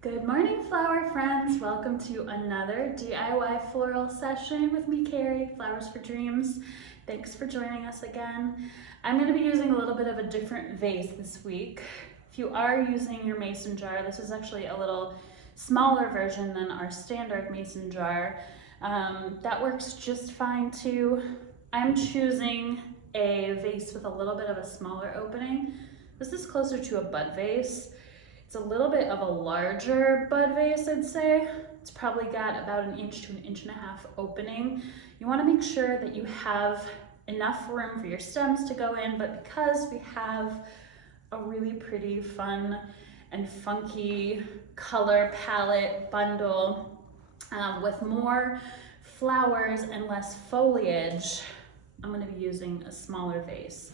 Good morning, flower friends. Welcome to another DIY floral session with me, Carrie, Flowers for Dreams. Thanks for joining us again. I'm going to be using a little bit of a different vase this week. If you are using your mason jar, this is actually a little smaller version than our standard mason jar. That works just fine too. I'm choosing a vase with a little bit of a smaller opening. This is closer to a bud vase. It's a little bit of a larger bud vase, I'd say. It's probably got about 1 inch to 1.5 inches opening. You want to make sure that you have enough room for your stems to go in, but because we have a really pretty, fun, and funky color palette bundle with more flowers and less foliage, I'm going to be using a smaller vase.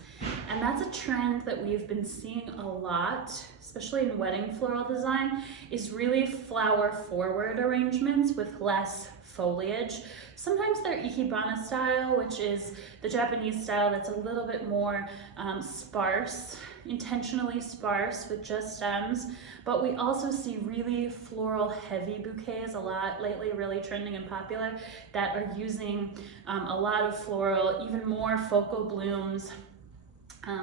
And that's a trend that we've been seeing a lot, especially in wedding floral design, is really flower forward arrangements with less foliage. Sometimes they're ikebana style, which is the Japanese style that's a little bit more sparse, intentionally sparse with just stems. But we also see really floral heavy bouquets a lot lately, really trending and popular, that are using a lot of floral, even more focal blooms.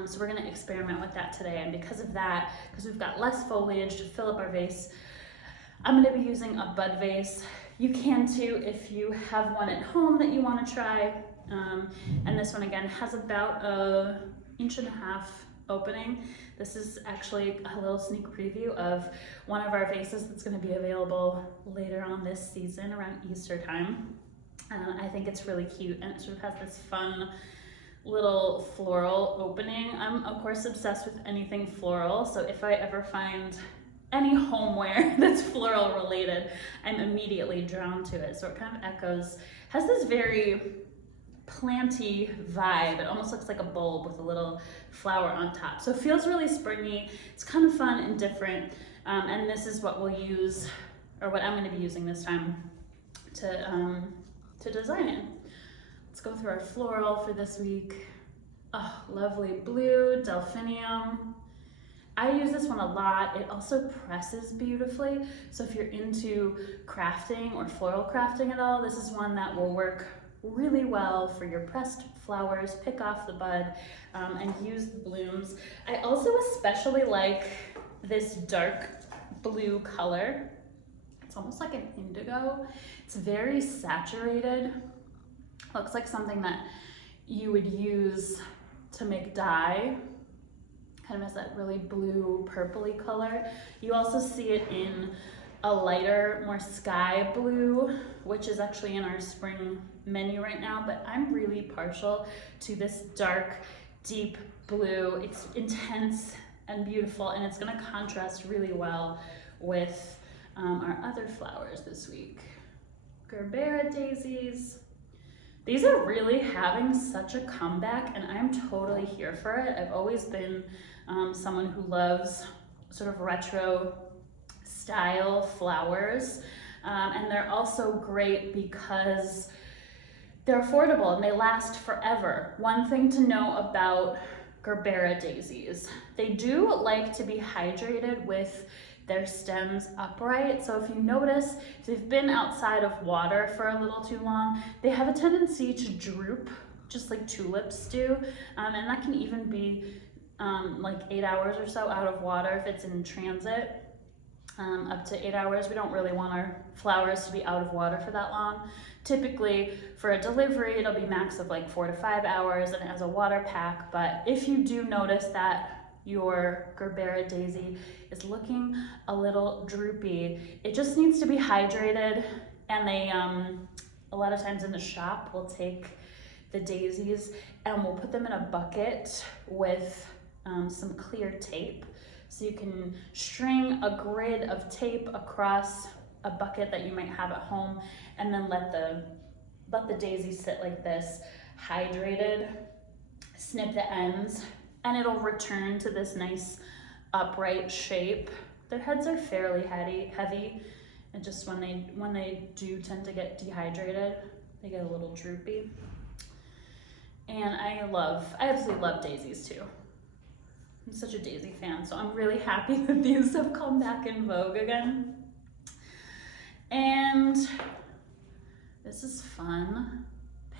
So we're gonna experiment with that today, and because of that, because we've got less foliage to fill up our vase, I'm gonna be using a bud vase. You can too if you have one at home that you wanna try. And this one again has about 1.5 inches opening. This is actually a little sneak preview of one of our vases that's gonna be available later on this season around Easter time. I think it's really cute, and it sort of has this fun little floral opening. I'm of course obsessed with anything floral, so if I ever find any homeware that's floral related, I'm immediately drawn to it. So it kind of echoes, has this very planty vibe. It almost looks like a bulb with a little flower on top. So it feels really springy. It's kind of fun and different. And this is what we'll use, or what I'm going to be using this time to design it. Let's go through our floral for this week. Oh, lovely blue, Delphinium. I use this one a lot. It also presses beautifully. So if you're into crafting or floral crafting at all, this is one that will work really well for your pressed flowers. Pick off the bud and use the blooms. I also especially like this dark blue color. It's almost like an indigo. It's very saturated. Looks like something that you would use to make dye. Kind of has that really blue purpley color. You also see it in a lighter, more sky blue, which is actually in our spring menu right now, but I'm really partial to this dark, deep blue. It's intense and beautiful, and it's gonna contrast really well with our other flowers this week. Gerbera daisies. These are really having such a comeback, and I'm totally here for it. I've always been someone who loves sort of retro style flowers, and they're also great because they're affordable and they last forever. One thing to know about Gerbera daisies, they do like to be hydrated with their stems upright. So if you notice, if they've been outside of water for a little too long, they have a tendency to droop, just like tulips do. And that can even be like 8 hours or so out of water if it's in transit. Up to 8 hours. We don't really want our flowers to be out of water for that long. Typically for a delivery, it'll be max of like 4 to 5 hours, and it has a water pack. But if you do notice that your Gerbera daisy is looking a little droopy, it just needs to be hydrated. And they a lot of times in the shop we'll take the daisies and we'll put them in a bucket with some clear tape, so you can string a grid of tape across a bucket that you might have at home, and then let the daisy sit like this, hydrated. Snip the ends, and it'll return to this nice upright shape. Their heads are fairly heavy, and just when they do tend to get dehydrated, they get a little droopy. And I absolutely love daisies too. I'm such a daisy fan, so I'm really happy that these have come back in vogue again. And this is fun.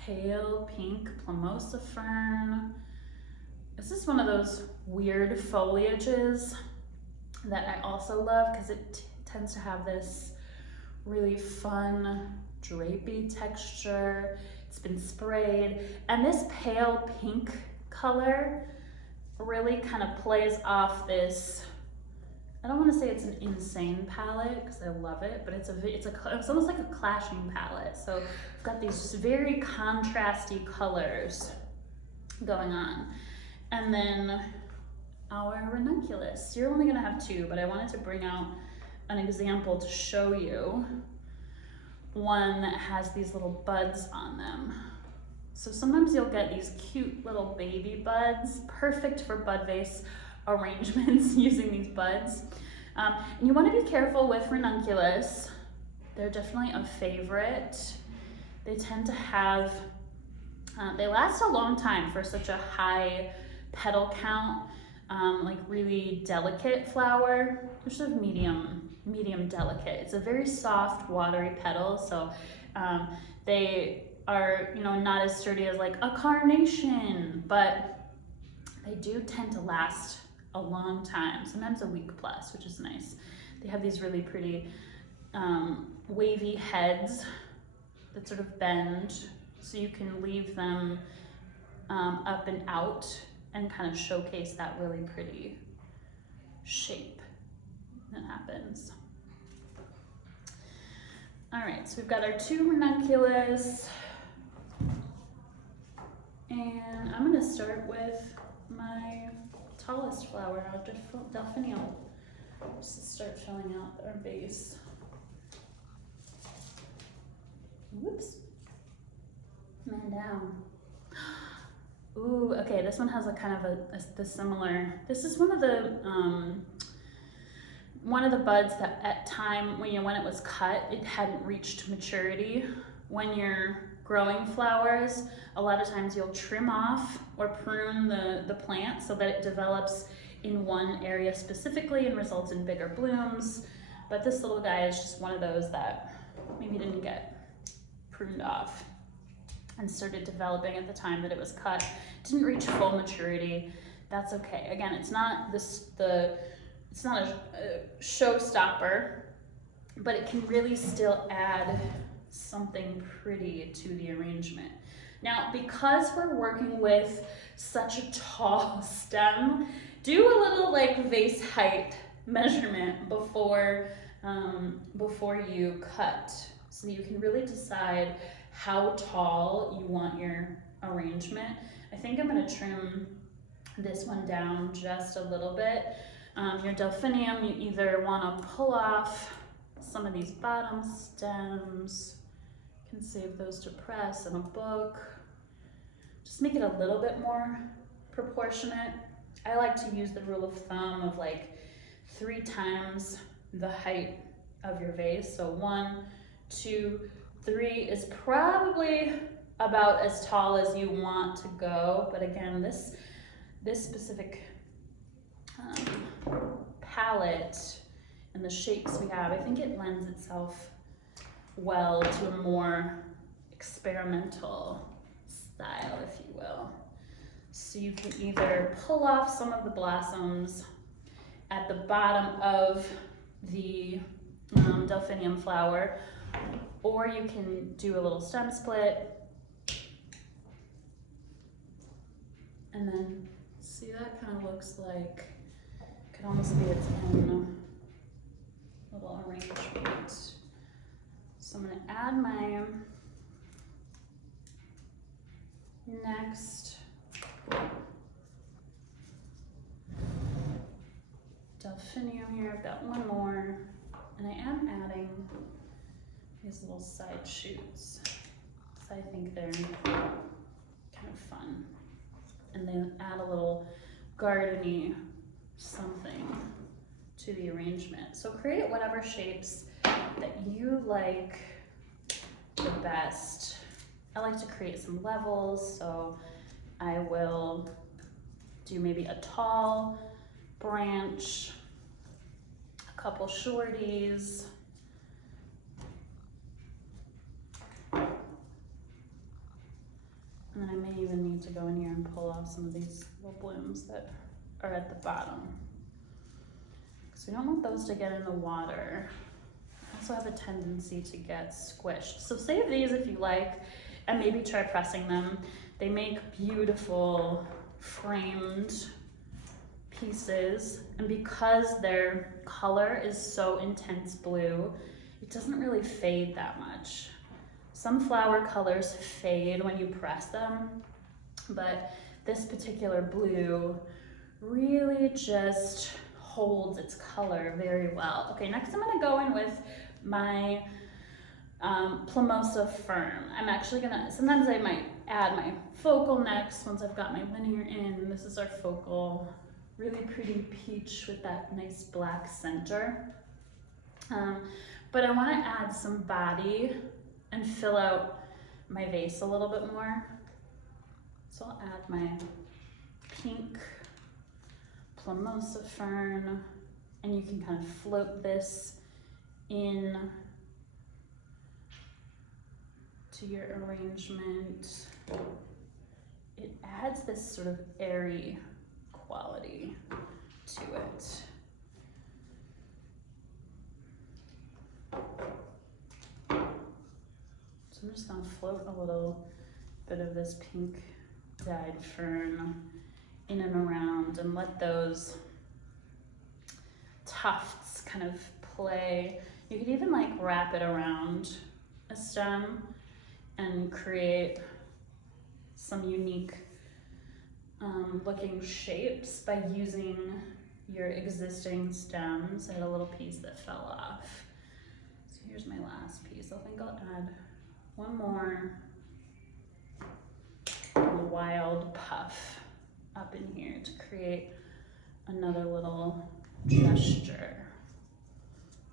Pale pink Plumosa fern. This is one of those weird foliages that I also love because it tends to have this really fun drapey texture. It's been sprayed, and this pale pink color really kind of plays off this, I don't want to say it's an insane palette because I love it, but it's almost like a clashing palette. So I've got these very contrasty colors going on. And then our Ranunculus. You're only gonna have two, but I wanted to bring out an example to show you one that has these little buds on them. So sometimes you'll get these cute little baby buds, perfect for bud vase arrangements using these buds. And you want to be careful with Ranunculus. They're definitely a favorite. They tend to have, they last a long time for such a high petal count, like really delicate flower. They're sort of medium delicate. It's a very soft, watery petal, so they are, you know, not as sturdy as like a carnation, but they do tend to last a long time, sometimes a week plus, which is nice. They have these really pretty wavy heads that sort of bend, so you can leave them up and out and kind of showcase that really pretty shape that happens. All right, so we've got our two Ranunculus, and I'm gonna start with my tallest flower, our Delphinium, just to start filling out our base. Whoops, and down. Ooh, okay, this one has a kind of the similar, this is one of the buds that at time when it was cut, it hadn't reached maturity. When you're growing flowers, a lot of times you'll trim off or prune the plant so that it develops in one area specifically and results in bigger blooms. But this little guy is just one of those that maybe didn't get pruned off and started developing at the time that it was cut. Didn't reach full maturity. That's okay. Again, it's not it's not a showstopper, but it can really still add something pretty to the arrangement. Now, because we're working with such a tall stem, do a little like vase height measurement before you cut, so you can really decide how tall you want your arrangement. I think I'm gonna trim this one down just a little bit. Your Delphinium, you either wanna pull off some of these bottom stems, you can save those to press in a book. Just make it a little bit more proportionate. I like to use the rule of thumb of like 3 times the height of your vase. So 1, 2, 3 is probably about as tall as you want to go. But again, this specific palette and the shapes we have, I think it lends itself well to a more experimental style, if you will. So you can either pull off some of the blossoms at the bottom of the Delphinium flower, or you can do a little stem split and then see that kind of looks like it could almost be its own little arrangement. So I'm going to add my next Delphinium here. I've got one more, and I am adding these little side shoots because I think they're kind of fun, and then add a little gardeny something to the arrangement. So create whatever shapes that you like the best. I like to create some levels, so I will do maybe a tall branch, a couple shorties, off some of these little blooms that are at the bottom. So we don't want those to get in the water. Also have a tendency to get squished. So save these if you like, and maybe try pressing them. They make beautiful framed pieces, and because their color is so intense blue, it doesn't really fade that much. Some flower colors fade when you press them, but this particular blue really just holds its color very well. Okay, next I'm gonna go in with my Plumosa Fern. I'm actually gonna, sometimes I might add my focal next once I've got my linear in. This is our focal, really pretty peach with that nice black center. But I wanna add some body and fill out my vase a little bit more. So I'll add my pink Plumosa Fern, and you can kind of float this in to your arrangement. It adds this sort of airy quality to it. So I'm just gonna float a little bit of this pink dyed fern in and around and let those tufts kind of play. You could even like wrap it around a stem and create some unique looking shapes by using your existing stems. I had a little piece that fell off. So here's my last piece. I think I'll add one more wild puff up in here to create another little gesture.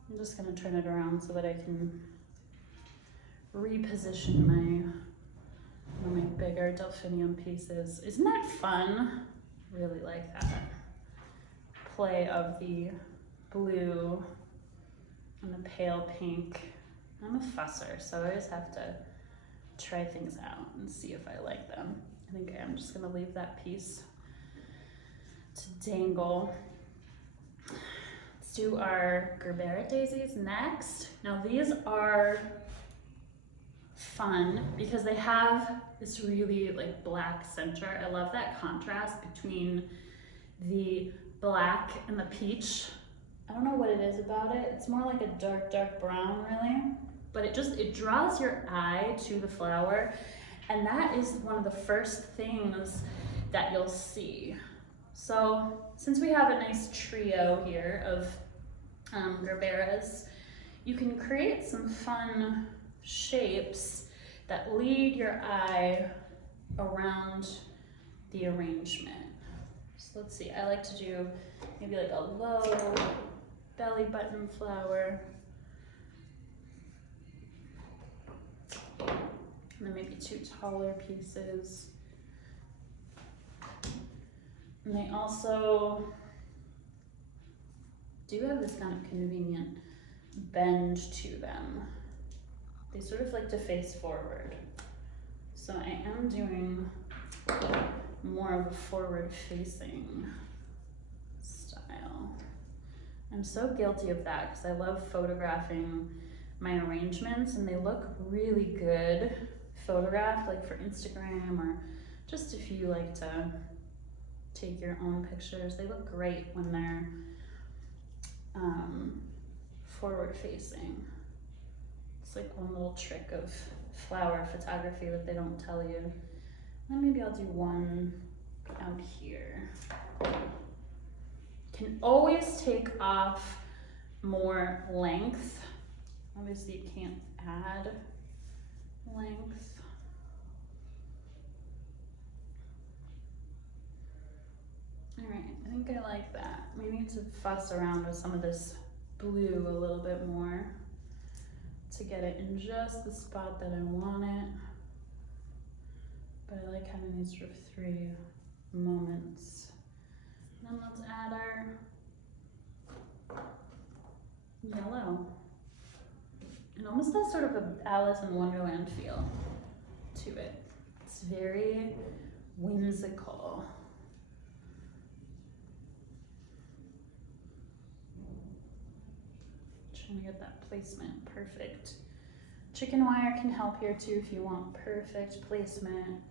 I'm just gonna turn it around so that I can reposition one of my bigger Delphinium pieces. Isn't that fun? Really like that play of the blue and the pale pink. I'm a fusser, so I always have to try things out and see if I like them. I think I'm just gonna leave that piece to dangle. Let's do our Gerbera daisies next. Now these are fun because they have this really like black center. I love that contrast between the black and the peach. I don't know what it is about it. It's more like a dark, dark brown really, but it draws your eye to the flower, and that is one of the first things that you'll see. So since we have a nice trio here of Gerberas, you can create some fun shapes that lead your eye around the arrangement. So let's see, I like to do maybe like a low belly button flower, and then maybe two taller pieces. And they also do have this kind of convenient bend to them. They sort of like to face forward. So I am doing more of a forward facing style. I'm so guilty of that because I love photographing my arrangements, and they look really good photographed, like for Instagram, or just if you like to take your own pictures. They look great when they're forward facing. It's like one little trick of flower photography that they don't tell you. And maybe I'll do one out here. Can always take off more length. Obviously you can't add length. All right, I think I like that. We need to fuss around with some of this blue a little bit more to get it in just the spot that I want it. But I like having these sort of three moments. And then let's add our yellow. It almost has sort of a Alice in Wonderland feel to it. It's very whimsical. Trying to get that placement perfect. Chicken wire can help here too if you want perfect placement.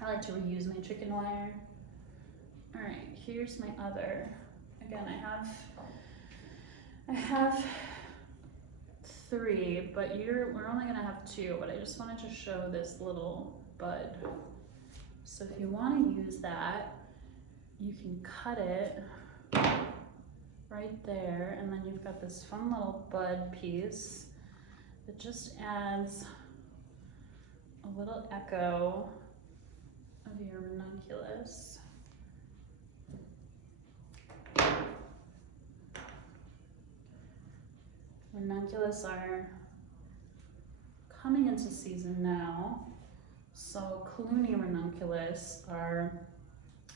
I like to reuse my chicken wire. All right, here's my other. Again, I have 3, but we're only gonna have 2, but I just wanted to show this little bud. So if you wanna use that, you can cut it right there, and then you've got this fun little bud piece that just adds a little echo of your ranunculus. Ranunculus are coming into season now, so Cluny ranunculus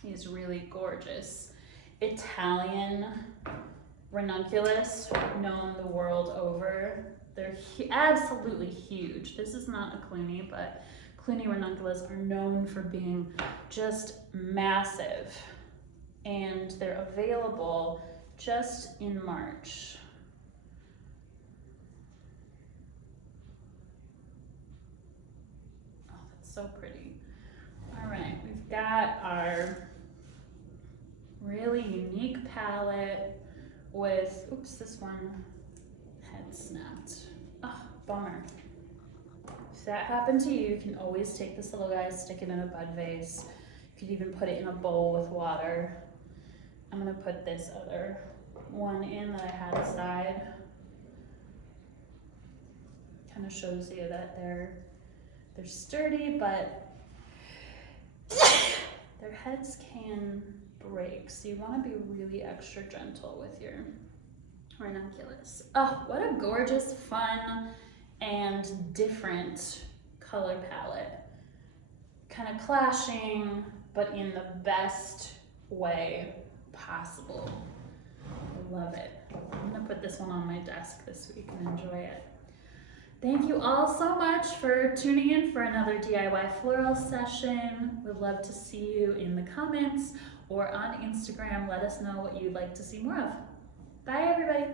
is really gorgeous Italian ranunculus, known the world over. They're absolutely huge. This is not a Cluny, but Cluny ranunculus are known for being just massive, and they're available just in March. Oh, that's so pretty. All right, we've got our really unique palette with, oops, this one had snapped. Oh, bummer. If that happened to you, you can always take this little guy, stick it in a bud vase. You could even put it in a bowl with water. I'm gonna put this other one in that I had aside. Kind of shows you that they're sturdy, but their heads can break. So you wanna be really extra gentle with your ranunculus. Oh, what a gorgeous, fun, and different color palette. Kind of clashing, but in the best way possible. I love it. I'm gonna put this one on my desk this week and enjoy it. Thank you all so much for tuning in for another DIY floral session. We'd love to see you in the comments or on Instagram. Let us know what you'd like to see more of. Bye, everybody.